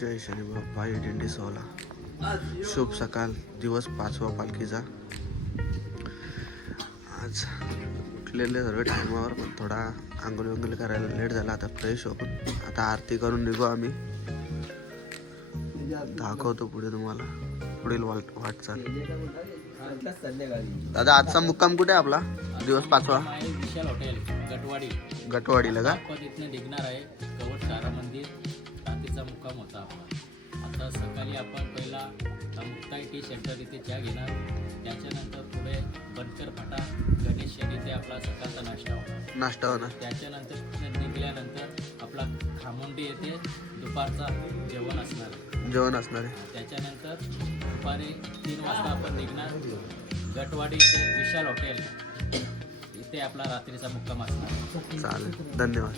जय शनी बाप्पा दिंडी सोहळा शुभ सकाळ दिवस 5वा पालखीचा। आज उठलेले सर्व टायमावर पण थोडा आंघोळ करायला लेट झाला। आता फ्रेश होऊन आता आरती करून निघू आम्ही। दाखवतो पुढे तुम्हाला पुढील वाटचाल। दादा आजचा मुक्काम कुठे आहे आपला? दिवस 5वा विशाल हॉटेल गटवाडी गटवाडीला का? तिथनं निघणार आहे कवट सारा मंदिर रात्रीचा मुक्काम होता आपला। आता सकाळी आपण पहिला मुक्ताई टी सेंटर इथे चहा घेणार, त्याच्यानंतर पुढे बनकर फाटा गणेश शेड इथे आपला सकाळचा नाश्ता होणार। त्याच्यानंतर निघाल्यानंतर आपला खामोंडी येथे दुपारचा जेवण असणार आहे। त्याच्यानंतर दुपारी 3 वाजता आपण निघणार गटवाडी इथे विशाल हॉटेल इथे आपला रात्रीचा मुक्काम असणार। चालेल, धन्यवाद।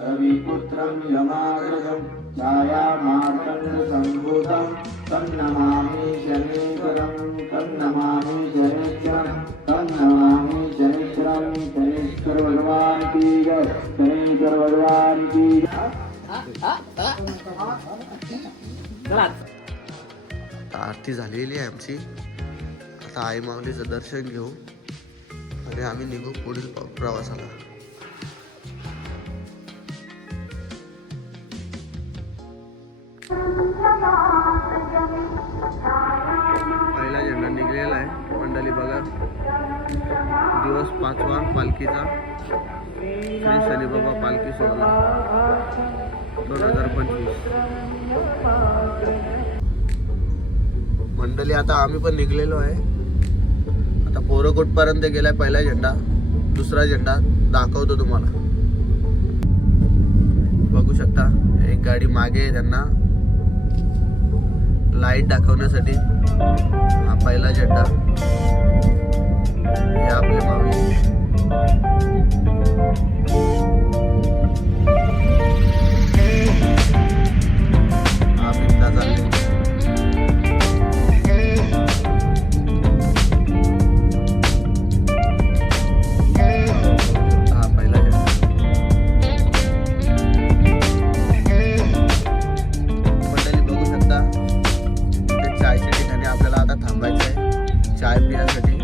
रविपुत्रं यमाग्रजं छायामार्तण्डसम्भूतं तन्नमामि शनेश्वरं तन्नमामि शनेश्वरं तन्नमामि शनेश्वरं। शनेश्वर भगवान की जय, शनेश्वर भगवान की आरती झालेली आहे आमची। आता आई माऊलीचं दर्शन घेऊ आणि आम्ही निघू पुढील प्रवासाला। पहिला झेंडा निघलेला आहे मंडळी बघा। दिवस 5वा पालखीचा श्री शनीबाबा पालखी सोहळा 2025। मंडळी आता आम्ही पण निघलेलो आहे। आता पोरकोट पर्यंत गेलाय पहिला झेंडा। दुसरा झेंडा दाखवतो तुम्हाला, बघू शकता। एक गाडी मागे आहे त्यांना लाईट दाखवण्यासाठी। हा पहिला झेंडा, हे आपले माऊली। हा पिंडा चालले। हा पहिला झेंडा। मंडळी बघू शकता चायच्या ठिकाणी आपल्याला आता थांबायचं आहे चाय पिण्यासाठी।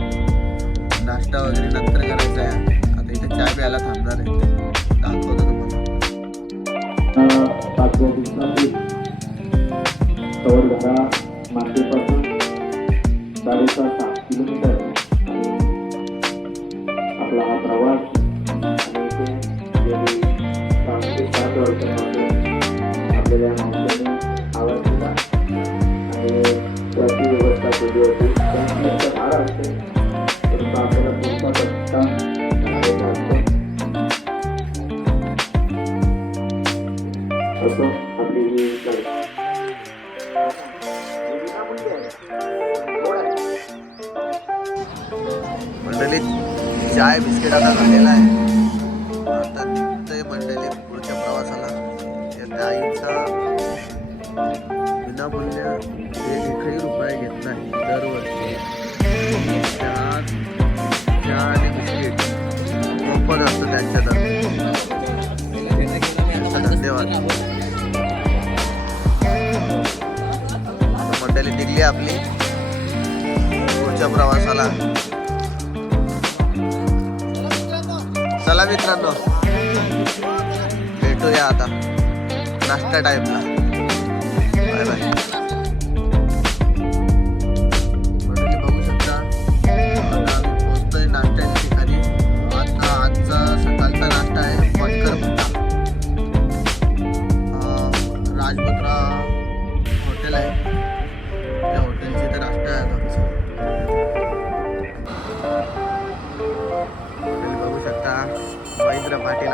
नाश्ता वगैरे नंतर करायचा आहे। आता इथे चाय प्यायला थांबणार आहे, दाखवतो तुम्हाला। 5व्या दिवसाची तोरघरा मार्केटपासून 6.5 किलोमीटर आपला हा प्रवास। आणि इथे गेली 5 ते 7 वर्षांपासून आपल्याला माणसाने आवाज दिला आणि त्याची व्यवस्था केली होती। त्यांची भार असते परंतु आपल्याला पुढचा रस्ता करायचा असतो। असो आपली ही मंडळी चाय बिस्किट आता झालेला आहे। आता निघतोय मंडळी पुढच्या प्रवासाला। त्या आईचा विनामूल्य 1 रुपया घेत नाही दरवर्षी। चहा आणि बिस्किट मोफत असतं त्यांच्यातर्फे। धन्यवाद। मंडळी निघली आपली पुढच्या प्रवासाला। चला मित्रांनो, भेटूया आता नाश्ता टाइमला। Bye bye. मंडळी बघू शकता आता आम्ही पोहोचतोय नाश्त्याच्या ठिकाणी। आता आजचा सकाळचा नाश्ता आहे बनकर फाटा। राजपुत्रा हॉटेल आहे, त्या हॉटेलची तर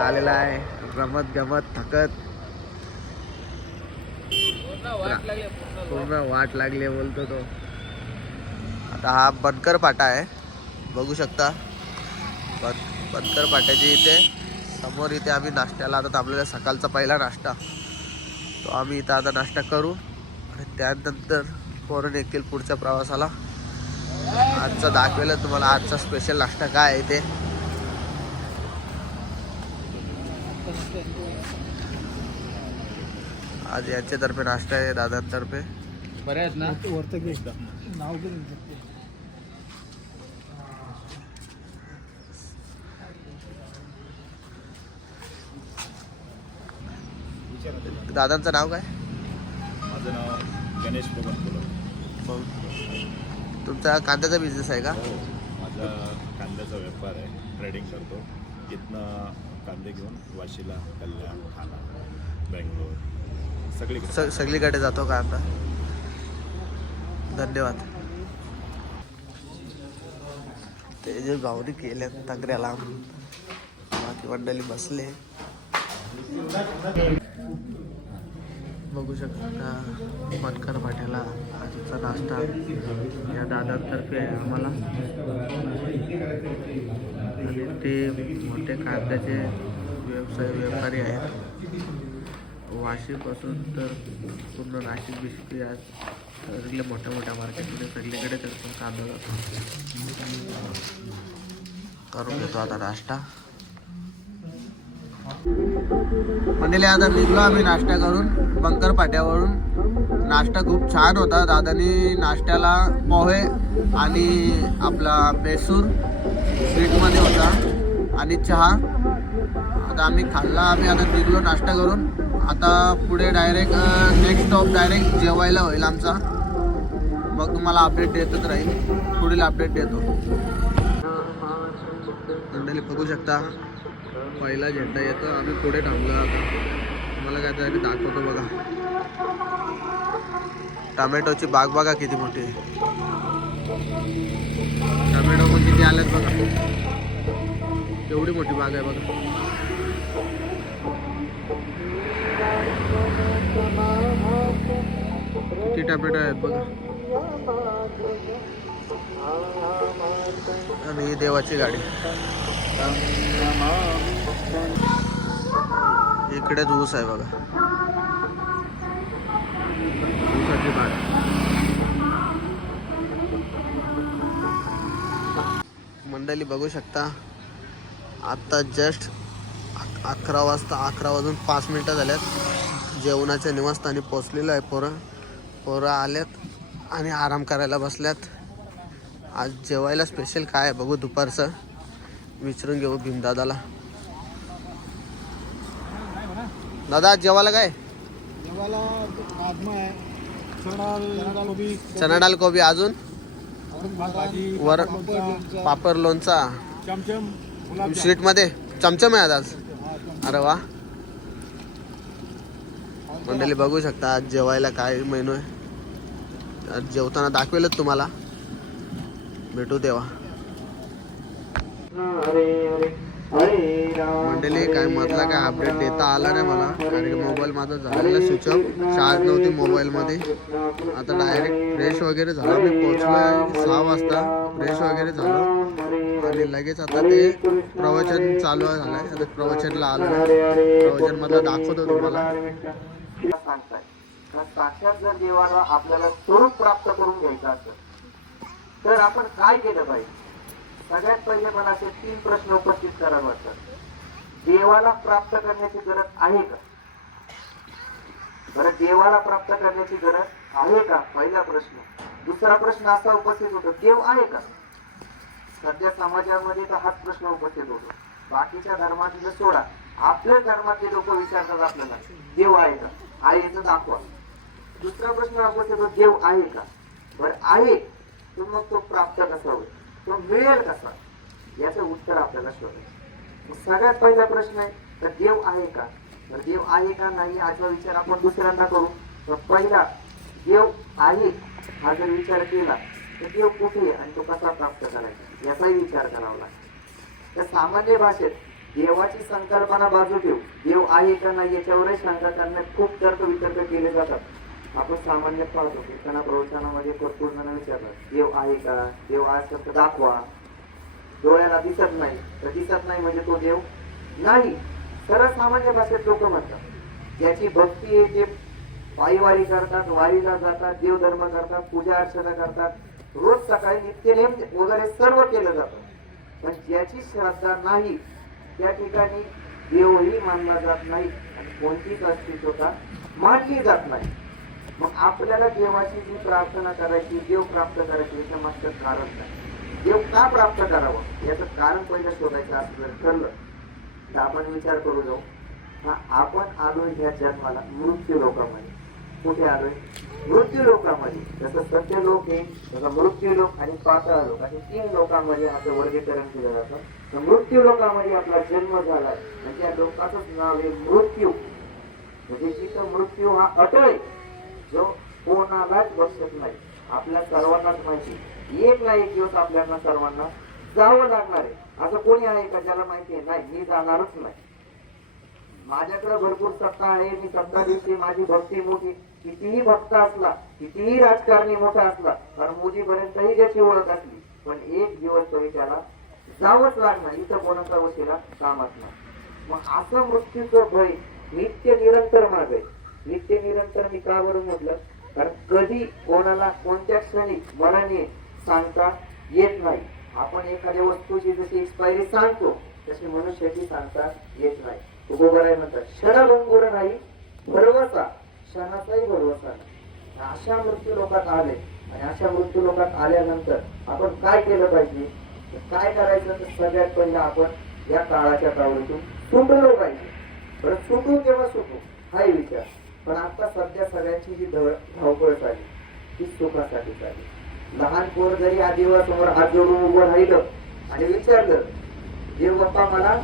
आलेला आहे रमत गमत थकत पूर्ण वाट लागली बोलतो तो. आता हा बनकर फाटा आहे बघू शकता. बनकर फाट्याची इथे समोर इथे आम्ही नाश्त्याला आता थांबलेला सकाळचा पहिला नाश्ता तो आम्ही इथं आता नाश्ता करू आणि त्यानंतर पोरं निघतील पुढच्या प्रवासाला. आजचा दाखवेल तुम्हाला आजचा स्पेशल नाश्ता काय आहे ते. आज यांच्यातर्फे नाश्ता आहे दादांतर्फे. बरे आहेत ना? दादांचं नाव काय? माझं नाव गणेश बबन कुलर. तुमचा कांद्याचा बिझनेस आहे का? माझा कांद्याचा व्यापार आहे, ट्रेडिंग करतो. इथनं कांदे घेऊन वाशीला, कल्याण, ठाणा, बेंगलोर सगळीकडे सगळीकडे जातो कांदा. धन्यवाद. ते जे गावरी केले तगऱ्याला बाकी मंडळी बसले बघू शकता. बनकर फाट्याला आजचा नाश्ता या दादांतर्फे आहे आम्हाला. आणि ते मोठे कांद्याचे व्यापारी आहेत. वाशीपासून तर पूर्ण नाशिक बिस्की आज सगळे मोठ्या मोठ्या मार्केटमध्ये सगळीकडे त्याचा कांदा जातो. करून घेतो आता नाश्ता. मंडळी आता निघलो आम्ही नाश्ता करून बनकर फाट्यावरून. नाश्ता खूप छान होता. दादानी नाश्त्याला पोहे आणि आपला बेसूर स्वीटमध्ये होता आणि चहा. आता आम्ही खाल्ला. आम्ही आता निघलो नाश्ता करून. आता पुढे डायरेक्ट नेक्स्ट स्टॉप डायरेक्ट जेवायला होईल आमचा. मग तुम्हाला अपडेट देतच राहील, पुढील अपडेट देतो. मंडळी बघू शकता पहिला झेंडा येतो. आम्ही पुढे थांबलो. आता तुम्हाला काय तरी दाखवतो बघा. टमॅटोची बाग बघा किती मोठी आहे. टमॅटो पण किती आल्यात बघा. केवढी मोठी बाग आहे बघा. किती टमॅटो आहेत बघा. आणि ही देवाची गाडी. इकडेच ऊस आहे बघा. ऊसाची बाग. मंडळी बघू शकता आत्ता जस्ट 11 वाजता 11 वाजून 5 मिनटं झाल्यात. जेवणाच्या निवासस्थानी पोचलेलं आहे. पोरं आल्यात आणि आराम करायला बसल्यात. आज जेवायला स्पेशल काय आहे बघू दुपारचं. विचारून घेऊ भीमदादाला. दादा आज जेवायला काय? चना डाल कोबी अजून वर पापड लोणचा स्वीट मध्ये चमचम आहे आज. अरे वा. मंडळी बघू शकता आज जेवायला काय मेनू आहे. आज जेवताना दाखवेलच तुम्हाला. भेटू तेव्हा. मंडळी काय मधला काय अपडेट देता आला नाही मला, कारण की मोबाईल माझा झालेला स्विच ऑफ. चार्ज नव्हती मोबाईलमध्ये. आता डायरेक्ट फ्रेश वगैरे झालो. मी पोहोचलो 6 वाजता. फ्रेश वगैरे झालो आणि लगेच आता ते प्रवचन चालू झालं आहे. आता प्रवचनला आलो. प्रवचन मधलं दाखवतो तुम्हाला. साक्षात जर देवाला आपल्याला स्वरूप प्राप्त करून घ्यायचं असेल तर आपण काय केलं पाहिजे? सगळ्यात पहिले मला ते 3 प्रश्न उपस्थित करावे वाटतात. देवाला प्राप्त करण्याची गरज आहे का? बरं, देवाला प्राप्त करण्याची गरज आहे का? पहिला प्रश्न. दुसरा प्रश्न असा उपस्थित होतो, देव आहे का? सध्या समाजामध्ये तर हाच प्रश्न उपस्थित होतो. बाकीच्या धर्मातील सोडा, आपल्या धर्मातले लोक विचारतात आपल्याला देव आहे का? आहे तर दाखवा. दुसरा प्रश्न उपस्थित होतो, देव आहे का? बरं आहे तर मग तो प्राप्त कसा होईल, तो मिळेल कसा, याचं उत्तर आपल्याला शोधायचं. सगळ्यात पहिला प्रश्न आहे तर देव आहे का? तर देव आहे का नाही याचा विचार आपण दुसऱ्यांदा करू. तर पहिला देव आहे हा जर विचार केला तर देव कुठे आणि तो कसा प्राप्त करायचा याचाही विचार करावा लागतो. तर सामान्य भाषेत देवाची संकल्पना बाजू ठेवू, देव आहे का नाही याच्यावरही शंका करण्यात खूप तर्क वितर्क केले जातात. आपण सामान्य पाहतो कीर्तना प्रवचनामध्ये भरपूर जण विचारतात देव आहे का, देव आहे तर दाखवा. डोळ्याला दिसत नाही तर दिसत नाही म्हणजे तो देव नाही. सर्वसामान्य भाषेत लोक म्हणतात. ज्याची भक्ती आहे ते पायवारी करतात, वारीला जातात, देवधर्म करतात, पूजा अर्चना करतात, रोज सकाळी नित्यनेम वगैरे सर्व केलं जातं. पण ज्याची श्रद्धा नाही त्या ठिकाणी देवही मानला जात नाही आणि कोणतीच अस्तित्वता मानली जात नाही. मग आपल्याला देवाची जी प्रार्थना करायची, देव प्राप्त करायची याचं मागचं कारण काय, देव का प्राप्त करावं याचं कारण पहिलं शोधायचं असं जर ठरलं तर आपण विचार करू जाऊ. आपण आलोय ह्या जन्माला मृत्यू लोकांमध्ये. कुठे आलोय? मृत्यू लोकांमध्ये. जसं सत्य लोक आहे तसं मृत्यू लोक आणि पाताळ लोक असे 3 लोकांमध्ये असं वर्गीकरण केलं जातं. तर मृत्यू लोकांमध्ये आपला जन्म झाला म्हणजे त्या लोकांचंच नाव आहे मृत्यू. म्हणजे जिथं मृत्यू हा अटळ आहे, जो कोणालाच बसत नाही. आपल्या सर्वांनाच माहिती एक ना एक दिवस आपल्याला सर्वांना जावं लागणार आहे. असं कोणी आहे का ज्याला माहिती आहे नाही मी जाणारच नाही. माझ्याकडे भरपूर सत्ता आहे, मी सत्ता दिवशी माझी भक्ती मोठी, कितीही भक्त असला, कितीही राजकारणी मोठा असला, कारण मोदीपर्यंतही ज्याची ओळख असली, पण एक दिवस तरी त्याला जावंच लागणार. इथं कोणाचा वशिला कामच नाही. मग असं मृत्यूचं भय नित्य निरंतर माग आहे. नित्य निरंतर मी का बरं म्हटलं, कारण कधी कोणाला कोणत्या क्षणी मनाने सांगता येत नाही. आपण एखाद्या वस्तूची जशी एक्सपायरी सांगतो तशी मनुष्याची सांगता येत नाही. तुकोबराय म्हणतात क्षणभंगुर नाही भरवसा, क्षणाचाही भरवसा नाही. अशा मृत्यू लोकात आले आणि अशा मृत्यू लोकात आल्यानंतर आपण काय केलं पाहिजे, काय करायचं तर सगळ्यात पहिला आपण या काळाच्या कावडीतून सुटलो पाहिजे. परत सुटू तेव्हा सुटू हाही विचार. पण आता सध्या सगळ्यांची जी धावपळ चालली ती सुखासाठी चालली. लहान पोर जरी आदिवासमोर हात जोडून उभं राहिलं आणि विचारलं देव बाप्पा मला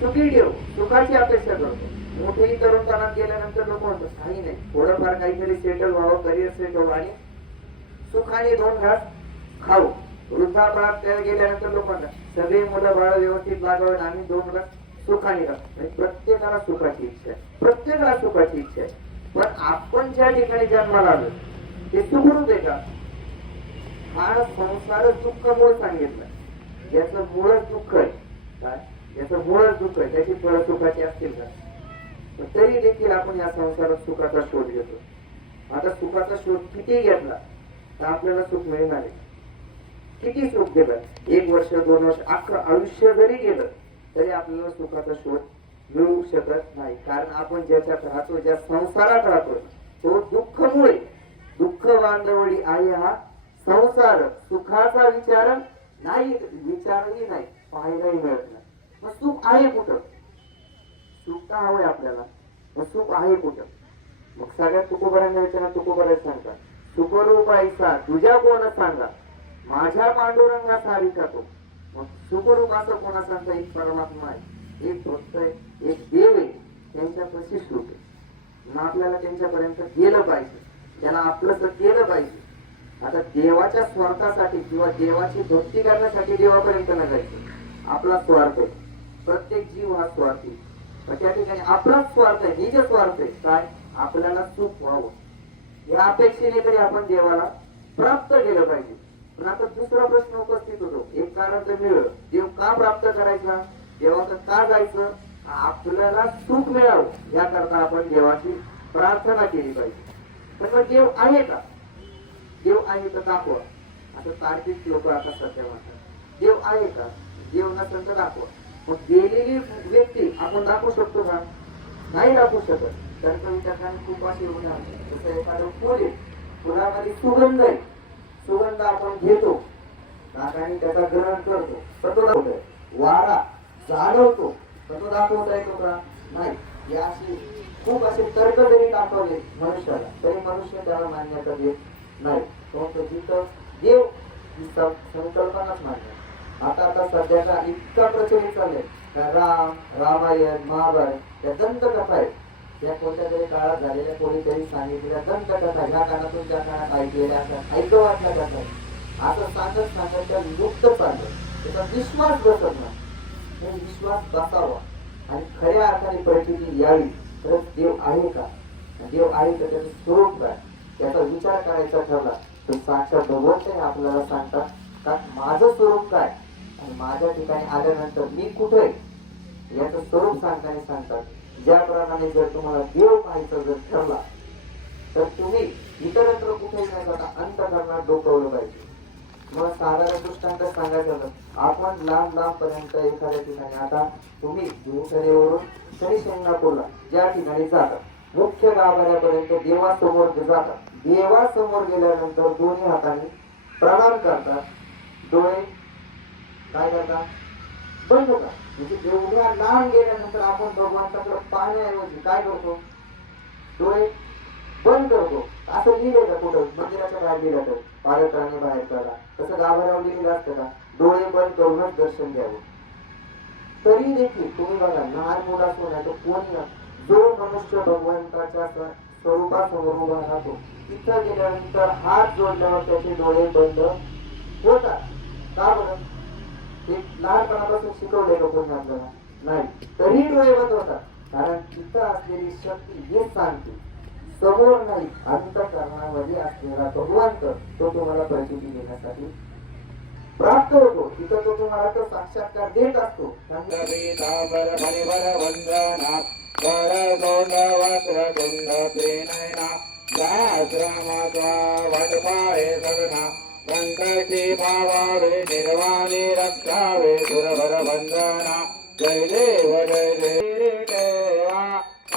सुखी ठेव, सुखाची अपेक्षा करतो. मोठेही तरुणपणात गेल्यानंतर लोक म्हणतात काही नाही, थोडंफार काहीतरी सेटल व्हावं, करिअर सेट व्हावं आणि सुखाने 2 घास खाऊ. वृद्धापणात गेल्यानंतर लोक म्हणतात सगळे मुलं बाळ व्यवस्थित लागावे आणि आम्ही 2 घास सुखाने राहू. प्रत्येकाला सुखाची इच्छा आहे, प्रत्येकाला सुखाची इच्छा आहे. पण आपण ज्या ठिकाणी जन्माला आलो ते सुखरूप आहे का? हा संसारच दुःख मूळ सांगितलं, ज्याचं मूळच दुःख आहे. काय याचं मूळच दुःख आहे, त्याची फळं सुखाची असतील का? तरी देखील आपण या संसारात सुखाचा शोध घेतो. आता सुखाचा शोध किती घेतला तर आपल्याला सुख मिळणार आहे. किती सुख गेलं, 1 वर्ष 2 वर्ष अख्खं आयुष्य जरी गेलं तरी आपल्याला सुखाचा शोध मिळू शकत नाही. कारण आपण ज्याच्यात राहतो, ज्या संसारात राहतो तो दुःखमुळे दुःख बांधवडी आहे हा संसार. सुखाचा विचार नाही, विचारही नाही, पाहायलाही मिळत नाही. मग सुख आहे कुठं? सुख का हवंय आपल्याला, मग सुख आहे कुठं? मग सगळ्यात तुकोबरांना विचारणार, तुकोबराय सांगतात सुखरूप ऐसा तुझ्या कोण सांगा, माझ्या पांडुरंगा सारी खातो. मग सुखरूप असं कोणा सांगता? एक परमात्मा आहे, एक भक्त आहे, एक देव आहे, त्यांच्यापाशी सुख आहे. मग आपल्याला त्यांच्यापर्यंत गेलं पाहिजे, त्याला आपलं केलं पाहिजे. आता देवाच्या स्वार्थासाठी किंवा देवाची भक्ती करण्यासाठी देवापर्यंत न जायचं. आपला स्वार्थ आहे, प्रत्येक जीव हा स्वार्थी. त्या ठिकाणी आपलाच स्वार्थ आहे, निज स्वार्थ आहे. काय? आपल्याला सुख व्हावं या अपेक्षेने तरी आपण देवाला प्राप्त केलं पाहिजे. पण आता दुसरा प्रश्न उपस्थित होतो, एक कारण तर मिळलं, देव का प्राप्त करायचा, देवाचं का जायचं? आपल्याला सुख मिळावं याकरता आपण देवाची प्रार्थना केली पाहिजे. पण मग देव आहे का? देव आहे तर दाखवा. आता तार्किक लोक आता सध्या म्हणतात देव आहे का, देव नसेल तर दाखवा. मग गेलेली व्यक्ती आपण दाखवू शकतो का? नाही दाखवू शकत. तर्कवितर्काने खूप असे उदाहरण, जसं एखादं फुल आहे, फुलामध्ये सुगंध आहे, सुगंध आपण घेतो आणि त्याचा ग्रहण करतो, तर तो दाखवतो. वारा जाणवतो तर तो दाखवता येतो का? नाही. या अशी खूप असे तर्क जरी दाखवले मनुष्याला तरी मनुष्य त्याला मान्यता देत नाही. तो जिथं देव ही संकल्पनाच मान्य. आता सध्याचा इतका प्रचलित चाललाय, राम, रामायण, महाभारत, त्या दंतकथा आहेत, त्या कोणत्या तरी काळात झालेल्या कोणीतरी सांगितलेल्या दंतकथा, ह्या कानातून त्या कानात ऐकलेल्या असतात, ऐकू वाटल्या जातात. असं सांगत त्या लुप्त चाललं, त्याचा विश्वास बसत नाही. हे विश्वास बसावा आणि खऱ्या अर्थाने प्रचिती यावी. खरंच देव आहे का, देव आहे तर त्याचं स्वरूप काय, याचा विचार करायचा ठरला तर साक्षात भगवंत आपल्याला सांगतात का माझं स्वरूप काय आणि माझ्या ठिकाणी आल्यानंतर मी कुठे आहे याचं स्वरूप सांगताना सांगतात. ज्याप्रमाणे जर तुम्हाला देव पाहायचा जर ठरला तर तुम्ही इतरत्र कुठेही नाही जाता अंतःकरणात डोकवलं पाहिजे. मला साधारण दृष्टांत सांगायचं झालं, आपण लांब पर्यंत एखाद्या ठिकाणी, आता तुम्ही दिवसरेवरून शनी शिंगणापूरला ज्या ठिकाणी जातात मुख्य गाभाऱ्यापर्यंत देवासमोर जातात. देवासमोर गेल्यानंतर दोन्ही हाताने प्रणाम करतात, डोळे काय करतात बंद होतात. म्हणजे एवढ्या लांब गेल्यानंतर आपण भगवंताकडे पाहण्याऐवजी काय करतो, डोळे बंद करतो. असं लिहिलं का कुठं मंदिराच्या बाहेर गेलं तर पादत्राणे बाहेर काढा, तसं गाभाऱ्यावर लिहिलेलं असतं का डोळे बंद करूनच दर्शन घ्यावं. तरी देखील तुम्ही बघा लहान मुलं असो नाही तर कोणी ना, जो मनुष्य भगवंताच्या स्वरूपासमोर उभा राहतो तिथं गेल्यानंतर हात जोडल्यावर त्याचे डोळे बंद होतात. का बरं, ते लहानपणापासून शिकवलेलं कोणी आपल्याला नाही, तरी डोळे बंद होतात. कारण तिथं असलेली शक्ती हेच सांगते, समोर नाही अंतःकरणामध्ये असलेला भगवंत तो तुम्हाला प्रचिती देण्यासाठी प्राप्त होतो. तिथं तो तुम्हाला तो साक्षात्कार देत असतो. कंकटी भावावे निर्वाणी रक्षावे सुरवर वंदना. जय देव जय देवा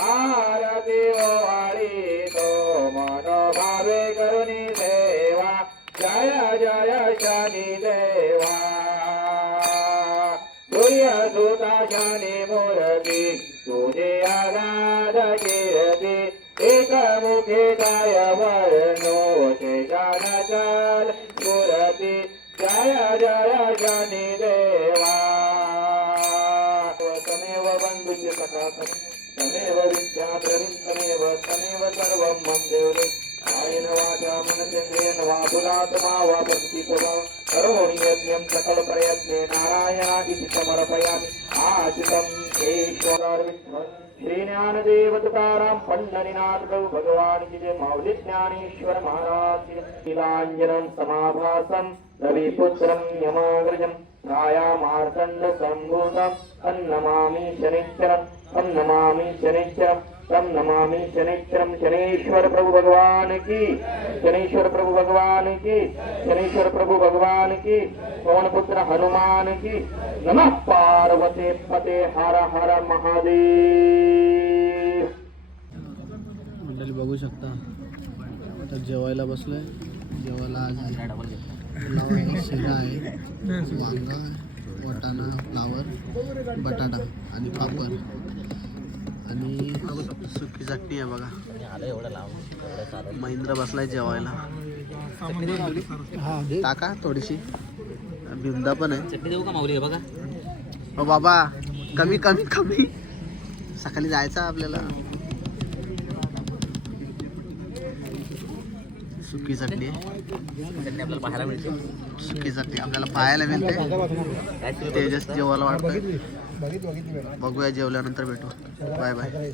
आरती ओवाळी तो मनोभावे करुणी देवा. जय जय शनी देवा सूर्यसुता शनी मूर्ती तुझे आगाध कीर्ती. एकमुखे काय वर्णो शेषान चल मूर्ती. जय जय शनी देवा तमेव बंधुष्य सखा तमेव विद्याधरीं तमेव तमेव सर्वं मम देवते. कायेन वाचा मनसेन्द्रियेण वा बुधात्मा वा प्रकृतिस्वभाव करोमि यज्ञं सकल प्रयत्ने नारायणादिति समर्पयामि. आशितं ईश्वरार्विष्णु श्री ज्ञानदेव तुकाराम पंढरीनाथ प्रभु भगवान की जय. माऊली ज्ञानेश्वर महाराज की जय. नीलांजनं समाभासं रविपुत्रं यमाग्रजं छायामार्तण्ड सम्भूतं तं नमामि शनिश्चरं तं नमामि शनिश्चरं तं नमामि शनिश्चरं. शनीश्वर प्रभु भगवान की, शनीश्वर प्रभु भगवान की, शनीश्वर प्रभु भगवान की, पवनपुत्र हनुमान की. नमः पार्वते पते हर हर महादेव. मंडळी बघू शकता आता जेवायला बसलोय. जेवायला आज पुलाव आहे, शिरा आहे, वांगा, वाटाणा, फ्लावर, बटाटा आणि पापड आणि सुकी चटणी आहे बघा. महेंद्र बसलाय जेवायला. टाका थोडीशी. भिंदा पण आहे. चटणी देऊ का माऊली बघा. हो बाबा, कमी कमी कमी. सकाळी जायचं आपल्याला. सुकी चटणी आपल्याला पाहायला मिळते. सुकी चटणी आपल्याला पाहायला मिळते. तेजस जेवायला वाटतं. बघूया जेवल्यानंतर भेटू. Bye bye.